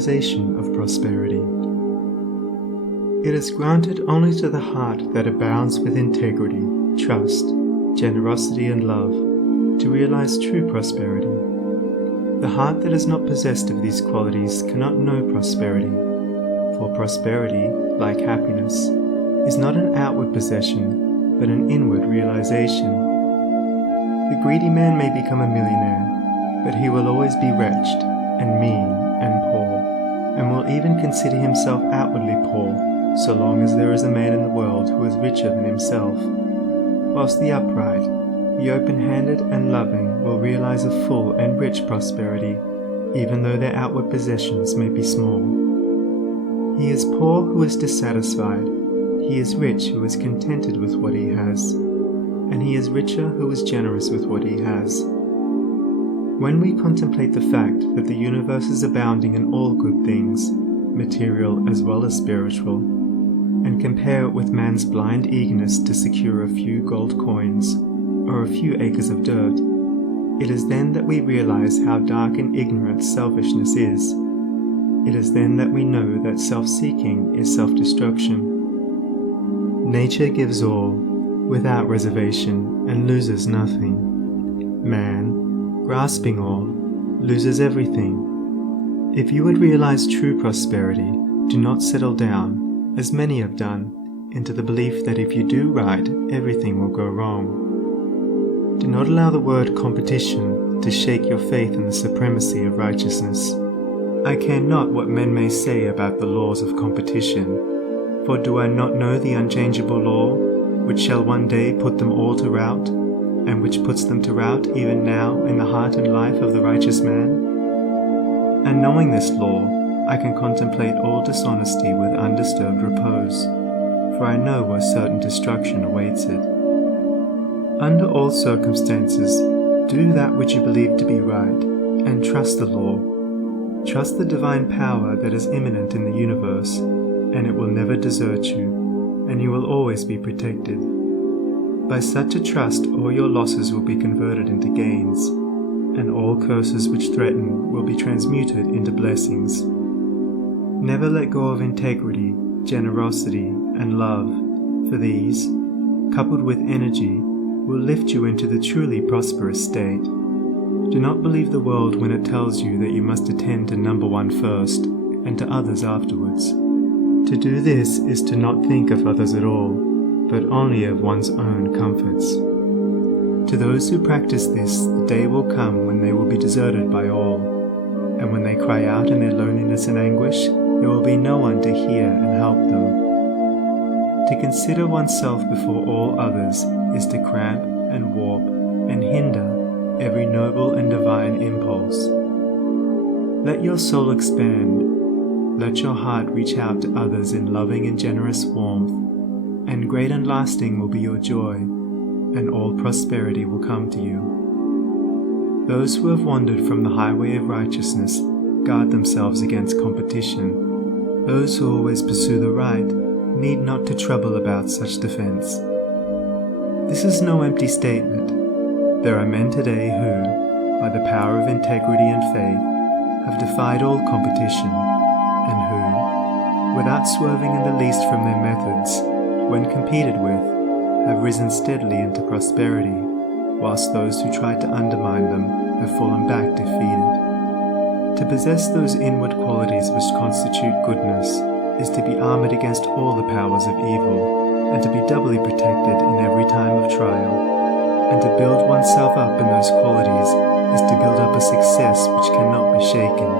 realization of prosperity. It is granted only to the heart that abounds with integrity, trust, generosity, and love to realize true prosperity. The heart that is not possessed of these qualities cannot know prosperity, for prosperity, like happiness, is not an outward possession, but an inward realization. The greedy man may become a millionaire, but he will always be wretched, and mean, and poor, and will even consider himself outwardly poor, so long as there is a man in the world who is richer than himself, whilst the upright, the open-handed and loving will realize a full and rich prosperity, even though their outward possessions may be small. He is poor who is dissatisfied, he is rich who is contented with what he has, and he is richer who is generous with what he has. When we contemplate the fact that the universe is abounding in all good things, material as well as spiritual, and compare it with man's blind eagerness to secure a few gold coins or a few acres of dirt, it is then that we realize how dark and ignorant selfishness is. It is then that we know that self-seeking is self-destruction. Nature gives all, without reservation, and loses nothing. Man, grasping all, loses everything. If you would realize true prosperity, do not settle down, as many have done, into the belief that if you do right, everything will go wrong. Do not allow the word competition to shake your faith in the supremacy of righteousness. I care not what men may say about the laws of competition, for do I not know the unchangeable law, which shall one day put them all to rout, and which puts them to rout even now in the heart and life of the righteous man? And knowing this law, I can contemplate all dishonesty with undisturbed repose, for I know where certain destruction awaits it. Under all circumstances, do that which you believe to be right, and trust the law. Trust the divine power that is immanent in the universe, and it will never desert you, and you will always be protected. By such a trust, all your losses will be converted into gains, and all curses which threaten will be transmuted into blessings. Never let go of integrity, generosity, and love, for these, coupled with energy, will lift you into the truly prosperous state. Do not believe the world when it tells you that you must attend to number one first, and to others afterwards. To do this is to not think of others at all, but only of one's own comforts. To those who practice this, the day will come when they will be deserted by all, and when they cry out in their loneliness and anguish, there will be no one to hear and help them. To consider oneself before all others is to cramp and warp and hinder every noble and divine impulse. Let your soul expand, let your heart reach out to others in loving and generous warmth, and great and lasting will be your joy, and all prosperity will come to you. Those who have wandered from the highway of righteousness guard themselves against competition. Those who always pursue the right need not to trouble about such defense. This is no empty statement. There are men today who, by the power of integrity and faith, have defied all competition, and who, without swerving in the least from their methods, when competed with, have risen steadily into prosperity, whilst those who tried to undermine them have fallen back defeated. To possess those inward qualities which constitute goodness is to be armored against all the powers of evil, and to be doubly protected in every time of trial. And to build oneself up in those qualities is to build up a success which cannot be shaken,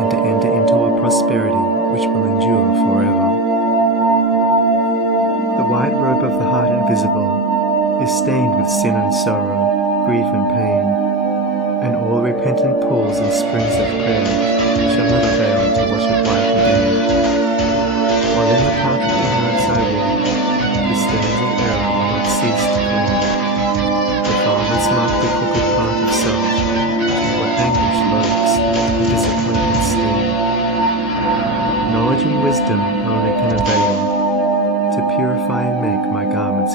and to enter into a prosperity which will endure forever. The white robe of the heart invisible is stained with sin and sorrow, grief and pain, and all repentant pools and springs of prayer shall not avail to wash it white again. While in the path of ignorance I walk, the stains of error will not cease to cling. The fathers mark the crooked path of self, where anguish lurks and disappointment sting. Knowledge and wisdom only can avail to purify and make my garments